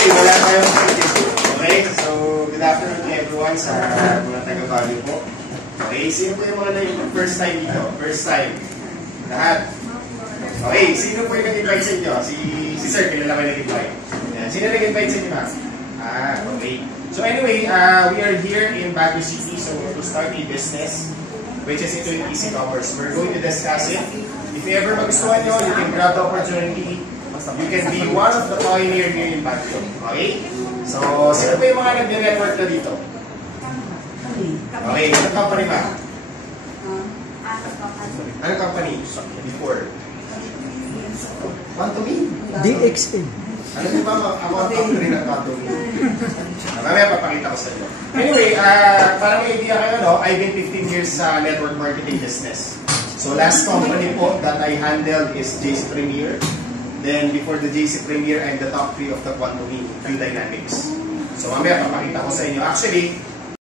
Okay, wala tayong okay, so good afternoon to everyone sa mga taga-Baguio po. Okay, sino po yung mga first time dito? First time. Lahat. Okay, sino po yung nag-invite sa inyo? Si Sir, kilala ko yung nag-invite. Sino nag-invite sa inyo, ma'am? Okay. So anyway, we are here in Baguio City so to start a business which is into Easy Commerce. We're going to discuss it. If you ever magustuhan nyo, you can grab the opportunity. You can be one of the pioneer here in Baguio. Okay? So, sino po yung mga nag-network na dito? Okay, anong company ba? Anong company? Before? Quantum? DXN. Alam niyo ba, ako ang company ng Quantum. Mamaya papakita ko sa inyo. Anyway, para may idea kayo, no? I've been 15 years sa network marketing business. So, last company po that I handled is JC Premier. Then, before the JC Premier, I'm the top 3 of the Quantum Q Dynamics. So, mamaya papakita ko sa inyo. Actually,